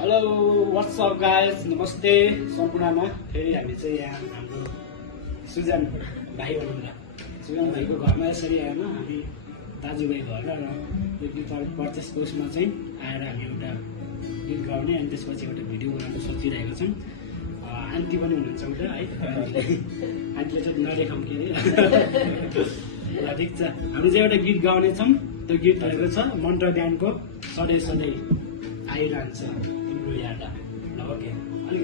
Hello what's up guys, नमस्ते सम्पूर्णमा। फेरि हामी चाहिँ यहाँ हाम्रो सुजन भाइ भनौँ न, सुजन भाइको घरमा यसरी होइन हामी दाजुभाइ घर र यो गीत पर्चेस पोस्टमा चाहिँ आएर हामी एउटा गीत गाउने अनि त्यसपछि एउटा भिडियो बनाउन सोचिरहेको छौँ। आन्टी पनि हुनुहुन्छ उता है, आन्टीले चाहिँ नदेखाउँ के अरे। ठिक छ, हामी चाहिँ एउटा गीत गाउनेछौँ। त्यो गीत रहेको छ मन्त्र ब्यान्डको सधैँ सधैँ आइरहन्छ तिम्रो याद। ल ओके, अलिक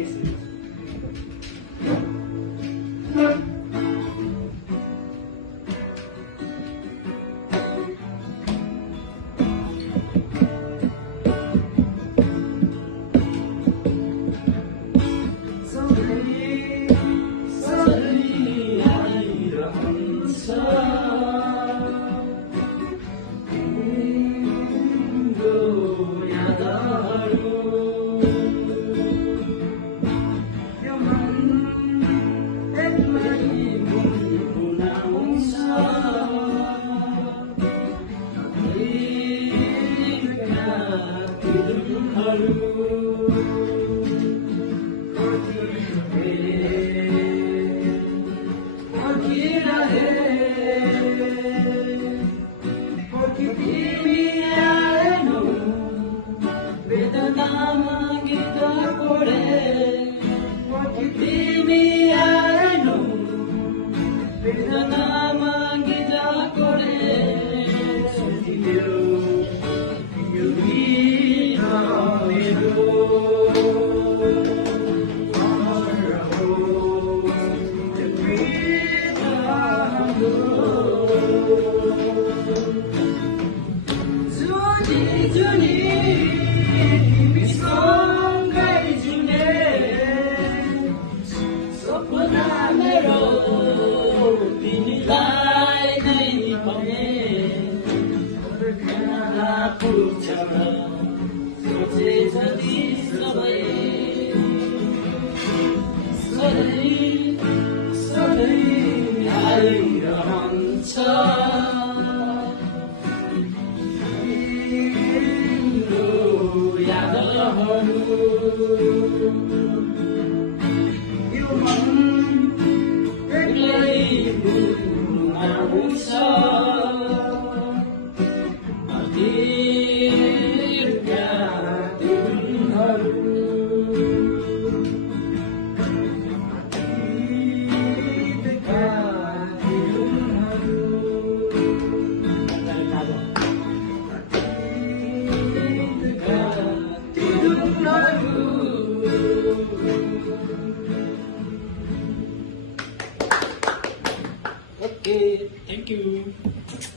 okay, thank you.